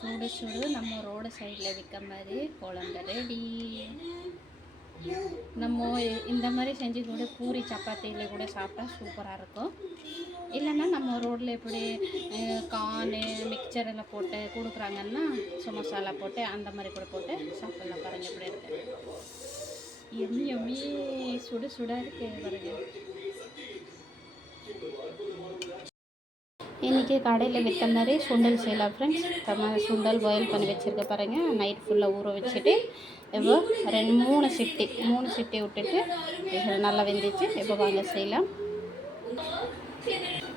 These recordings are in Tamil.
சுடு சுடு நம்ம ரோடு சைடில் விற்க மாதிரி குழம்பு ரெடி. நம்ம இந்த மாதிரி செஞ்சு கூட பூரி சப்பாத்தியில் கூட சாப்பிட்டா சூப்பராக இருக்கும். இல்லைன்னா நம்ம ரோட்டில் எப்படி கார்னு மிக்சர் எல்லாம் போட்டு கொடுக்குறாங்கன்னா மசாலா போட்டு அந்த மாதிரி கூட போட்டு சாப்பிட்லாம். பாருங்கள் எப்படி இருக்குது, எம்மி எம்மி சுடு சுடாக இருக்குது பாருங்கள். இன்றைக்கி கடையில் விற்ற மாதிரி சுண்டல் செய்யலாம் ஃப்ரெண்ட்ஸ். சுண்டல் பாயில் பண்ணி வச்சுருக்க பாருங்கள். நைட் ஃபுல்லாக ஊற வச்சுட்டு இப்போ 3 சிட்டி விட்டுட்டு நல்லா வெந்துச்சு. இப்போ வாங்க செய்யலாம்.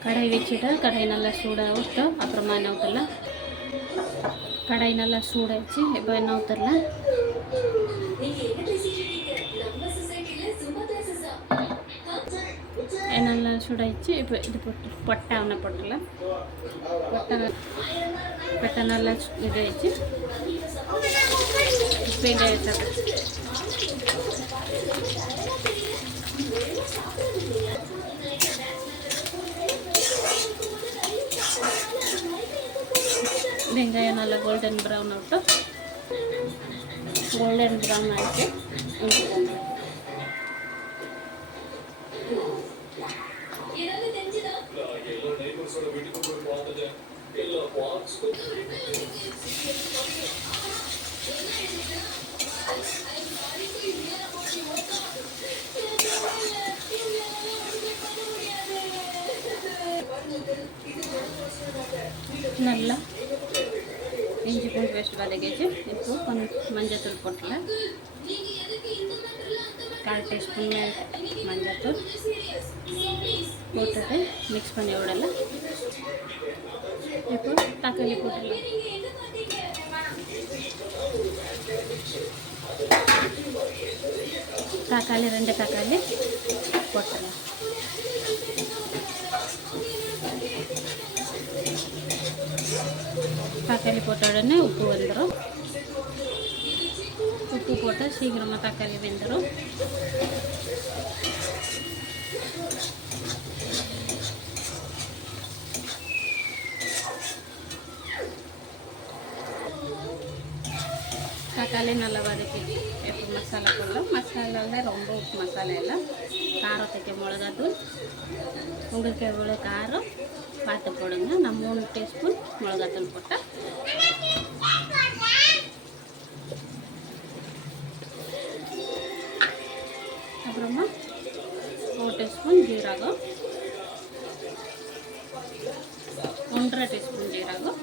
கடாய் வச்சுட்டா கடாய் நல்லா சூடாக ஊற்றும். அப்புறமா எண்ணெய் ஊற்றலாம். கடாய் நல்லா சூடாகிடுச்சு. இப்போ எண்ணெய் ஊற்றலாம். நல்லா சூடாயிடுச்சு. இப்போ இது பொட்டை ஒன்று போட்டுடலாம். பொட்டை நல்லா இதாகிடுச்சு. வெங்காயம் வெங்காயம் நல்லா கோல்டன் ப்ரௌன் ஆகட்டும். கோல்டன் ப்ரௌன் ஆகிட்டு நல்லா இஞ்சி பூண்டு பேஸ்ட் வதக்கிச்சு. இப்போ கொஞ்சம் மஞ்சத்தூள் போட்டுலாம். 1/4 டீஸ்பூன் மஞ்சத்தூள் போட்டுட்டு மிக்ஸ் பண்ணி விடலாம். இப்போ தக்காளி போட்டுடலாம். தக்காளி 2 தக்காளி போட்டுடலாம். தக்காளி போட்ட உடனே உப்பு வந்துடும். உப்பு போட்டால் சீக்கிரமாக தக்காளி வெந்துடும். தக்காளி நல்லா வதக்கி இப்போ மசாலா போடலாம். மசாலாவில் ரொம்ப உப்பு மசாலா எல்லாம் காரத்துக்கு மிளகாத்தூள். உங்களுக்கு எவ்வளோ காரம் பார்த்து போடுங்க. நான் 3 டீஸ்பூன் மிளகாத்தூள் போட்டேன். அப்புறமா 4 டீஸ்பூன் ஜீரகம், 1/2 டீஸ்பூன் ஜீரகம்.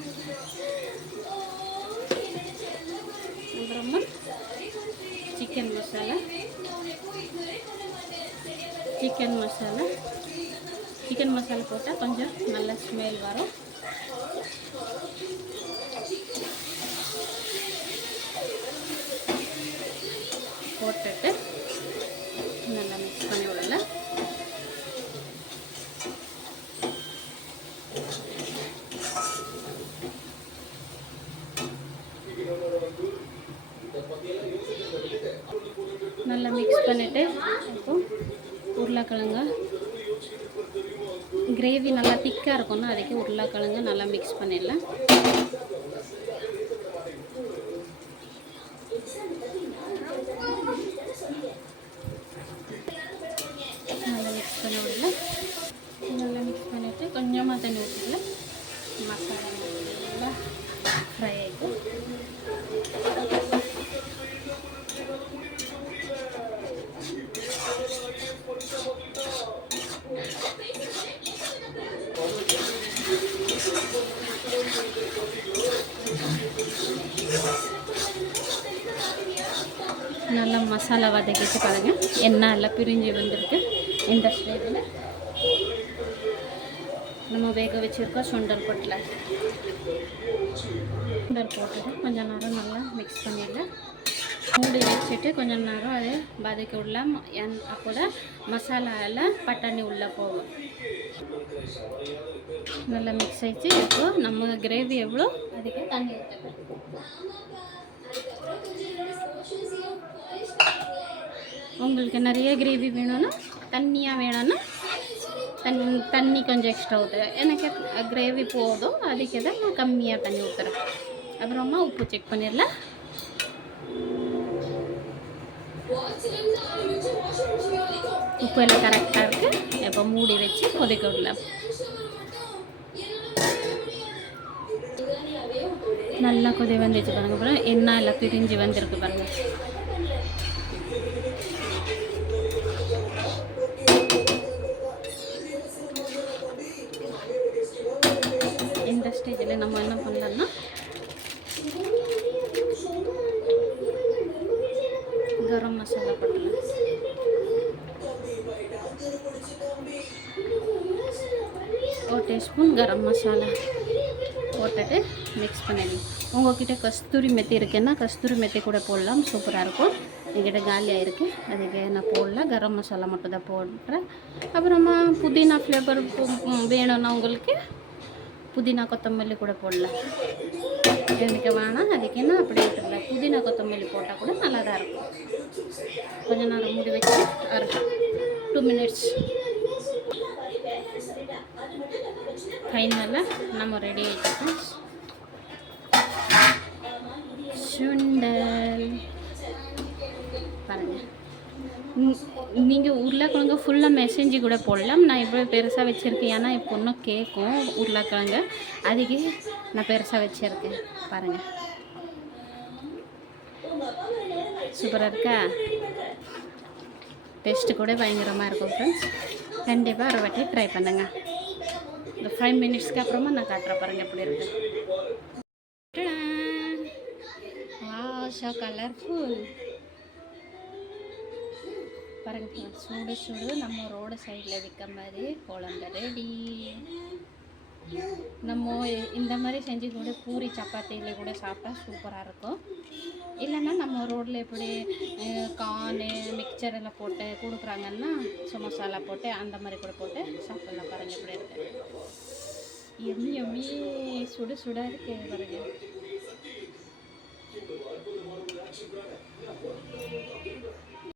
அப்புறமா சிக்கன் மசாலா போட்டால் கொஞ்சம் நல்ல ஸ்மெல் வரும். போட்டுட்டு நல்லா மிக்ஸ் பண்ணி விடலாம். நல்லா மிக்ஸ் பண்ணிவிட்டு இப்போ உருளைக்கிழங்கு கிரேவி நல்லா திக்காக இருக்கும்னா அதுக்கு உருளைக்கிழங்கு நல்லா மிக்ஸ் பண்ணிடலாம். நல்லா மிக்ஸ் பண்ணி விடலாம். நல்லா மிக்ஸ் பண்ணிவிட்டு கொஞ்சமாக தண்ணி ஊற்றிக்கலாம். மசாலா நல்லா ஃப்ரை ஆகிடும். நல்லா மசாலா வதக்கிட்டு பாருங்க, எண்ணெய் எல்லாம் பிரிஞ்சு வந்திருக்கு. இந்த ஸ்டேஜில் நம்ம வேக வச்சுருக்கோம் சுண்டல் போட்டலாம். சுண்டல் போட்டுட்டு கொஞ்சம் நேரம் நல்லா மிக்ஸ் பண்ணிடலாம். மூடி வச்சுட்டு கொஞ்சம் நேரம் அதை வதக்கி விடலாம். அப்போ தான் மசாலா எல்லாம் பட்டாணி உள்ளே போகும். நல்லா மிக்ஸ் ஆகிடுச்சு. இப்போ நம்ம கிரேவி எவ்வளோ அதுக்கு தண்ணி ஊற்றலாம். உங்களுக்கு நிறைய கிரேவி வேணும்னா தண்ணியாக வேணும்னா தண்ணி கொஞ்சம் எக்ஸ்ட்ரா ஊற்றுறேன். எனக்கு கிரேவி போதும், அதுக்கு தான் நான் கம்மியாக தண்ணி ஊற்றுறேன். அப்புறமா உப்பு செக் பண்ணிடலாம். உப்பு எல்லாம் கரெக்டாக இருக்குது. இப்போ மூடி வச்சு கொதிக்க விடலாம். நல்லா கொதி வந்துச்சு பாருங்க. அப்புறம் எண்ணெய் எல்லாம் பிரிஞ்சு வந்திருக்கு பாருங்க. இந்த ஸ்டேஜில் நம்ம என்ன பண்ணலாம்னா கரம் மசாலா போட்டுலாம். ஒரு டீஸ்பூன் கரம் மசாலா போட்டுட்டு மிக்ஸ் பண்ணிடலாம். உங்கள்கிட்ட கஸ்தூரி மெத்தி இருக்குன்னா கஸ்தூரி மெத்தி கூட போடலாம், சூப்பராக இருக்கும். என்கிட்ட காலியாக இருக்குது, அதுக்கு நான் போடல. கரம் மசாலா மட்டும் தான் போடுறேன். அப்புறமா புதினா ஃப்ளேவர் வேணும்னா உங்களுக்கு புதினா கொத்தமல்லி கூட போடலாம். எனக்கு வேணாம், அதுக்கு என்ன அப்படி விட்டுருல. புதினா கொத்தமல்லி போட்டால் கூட நல்லா தான் இருக்கும். கொஞ்சம் நேரம் மூடி வச்சு 2 மினிட்ஸ் ஃபைனலாக நம்ம ரெடி ஆகிட்டோம். சுண்டல் பாருங்கள். நீங்கள் உருளைக்கிழங்கு ஃபுல்லாக மெசேஞ்சு கூட போடலாம். நான் இப்போ பெருசாக வச்சுருக்கேன், ஏன்னா இப்போ இன்னும் கேட்கும் உருளைக்கிழங்கு, அதுக்கு நான் பெருசாக வச்சுருக்கேன். பாருங்கள், சூப்பராக இருக்கா? டேஸ்ட்டு கூட பயங்கரமாக இருக்கும் ஃப்ரெண்ட்ஸ். கண்டிப்பாக ஒரு வாட்டி ட்ரை பண்ணுங்கள். இந்த 5 மினிட்ஸ்க்கு அப்புறமா நான் காட்டுறேன் பாருங்கள் எப்படி இருக்கு. ஸோ கலர்ஃபுல் பாருங்க. சுடு சுடு நம்ம ரோடு சைடில் விற்க மாதிரி குழம்பு ரெடி. நம்ம இந்த மாதிரி செஞ்சு கூட பூரி சப்பாத்தியில் கூட சாப்பிட்டா சூப்பராக இருக்கும். இல்லைன்னா நம்ம ரோட்டில் எப்படி கார்னு மிக்சர் எல்லாம் போட்டு கொடுக்குறாங்கன்னா மசாலா போட்டு அந்த மாதிரி கூட போட்டு சாப்பிட்லாம். பாருங்கள் எப்படி இருக்குது. எம்மி எம்மி சுடு சுடாக இருக்குது பாருங்கள்.